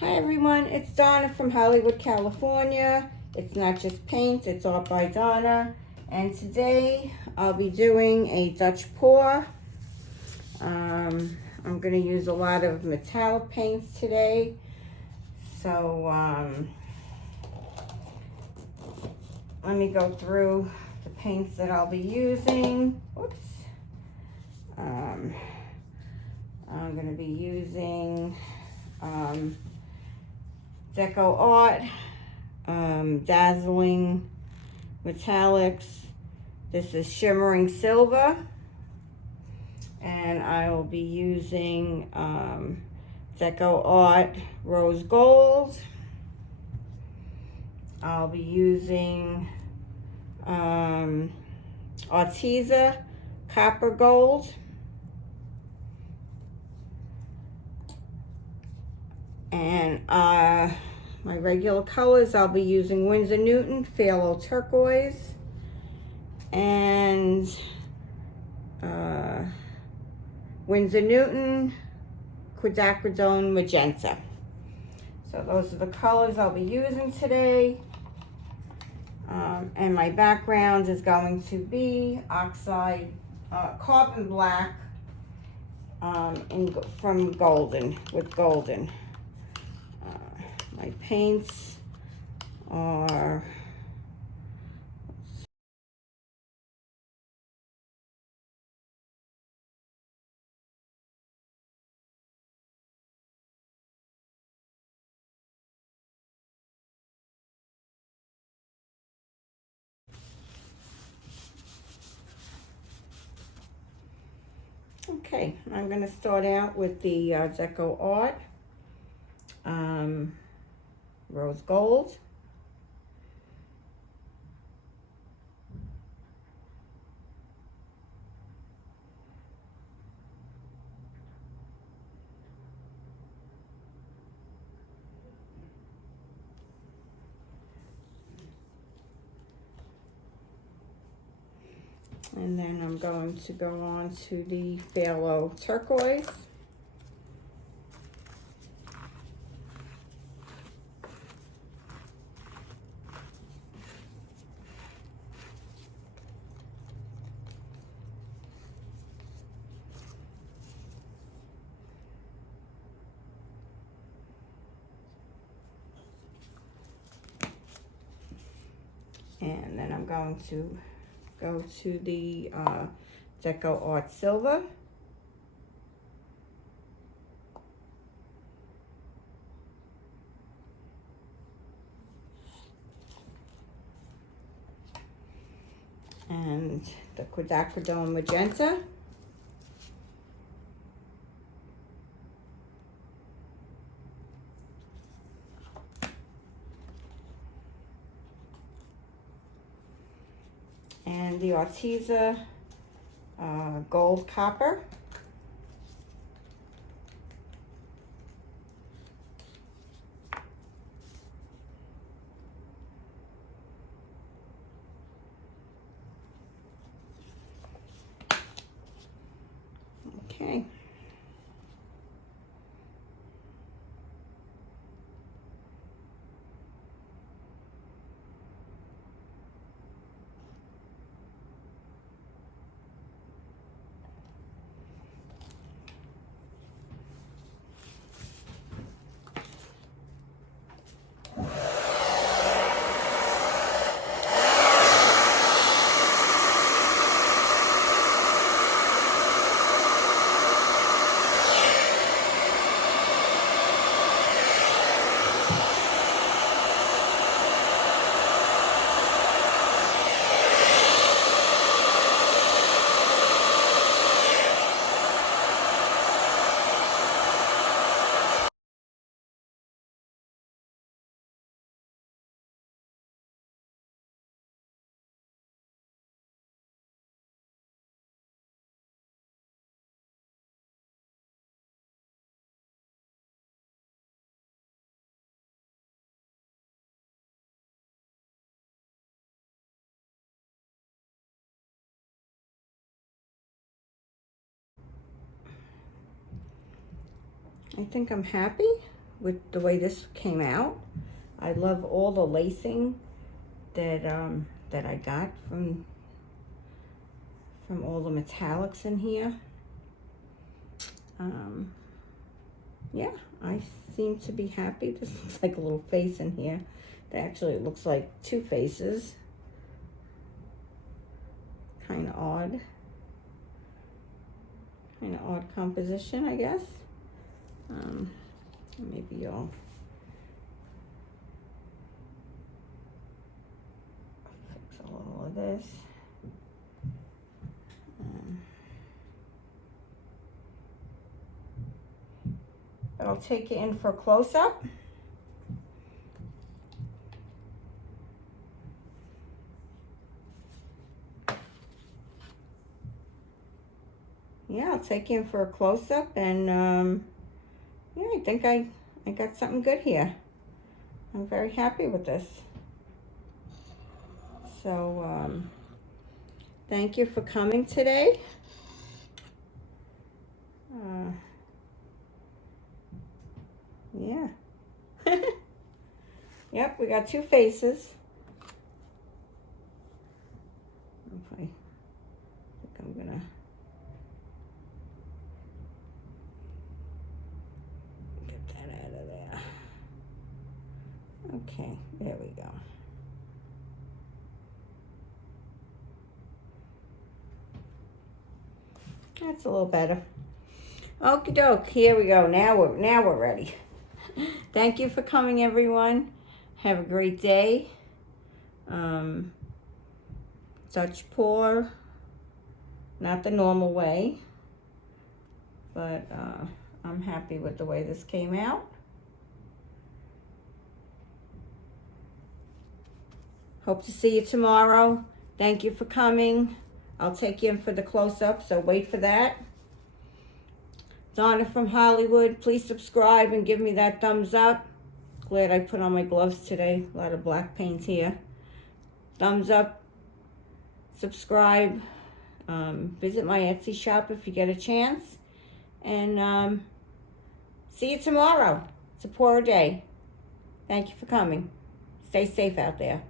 Hi everyone, it's Donna from Hollywood, California. It's not just paint, it's art by Donna. And today I'll be doing a Dutch pour. I'm going to use a lot of metallic paints today. So let me go through the paints that I'll be using. Whoops. I'm going to be using Deco Art, Dazzling Metallics. This is Shimmering Silver. And I will be using Deco Art Rose Gold. I'll be using Arteza Copper Gold. And my regular colors, I'll be using Winsor Newton Phthalo Turquoise and Winsor Newton Quinacridone Magenta. So those are the colors I'll be using today. And my background is going to be oxide, carbon black from golden, with golden. My paints are okay. I'm going to start out with the Deco Art Rose Gold. And then I'm going to go on to the Phthalo Turquoise. And then I'm going to go to the Deco Art Silver. And the Quinacridone Magenta. And the Arteza Gold Copper. Okay. I think I'm happy with the way this came out. I love all the lacing that that I got from all the metallics in here. Yeah, I seem to be happy. This looks like a little face in here. Actually, it looks like two faces. Kind of odd. Kind of odd composition, I guess. Maybe I'll fix a little of this. I'll take it in for a close-up. Yeah, I'll take you in for a close-up, and yeah, I think I got something good here. I'm very happy with this. So, thank you for coming today. Yeah. Yep, we got two faces. I think I'm gonna get that out of there. Okay, there we go. That's a little better. Okie doke, here we go. Now we're ready. Thank you for coming, everyone. Have a great day. Dutch pour, not the normal way, but I'm happy with the way this came out. Hope to see you tomorrow. Thank you for coming. I'll take you in for the close-up, so wait for that. Donna from Hollywood, please subscribe and give me that thumbs up. Glad I put on my gloves today. A lot of black paint here. Thumbs up, subscribe, visit my Etsy shop if you get a chance. And see you tomorrow. It's a pour day. Thank you for coming. Stay safe out there.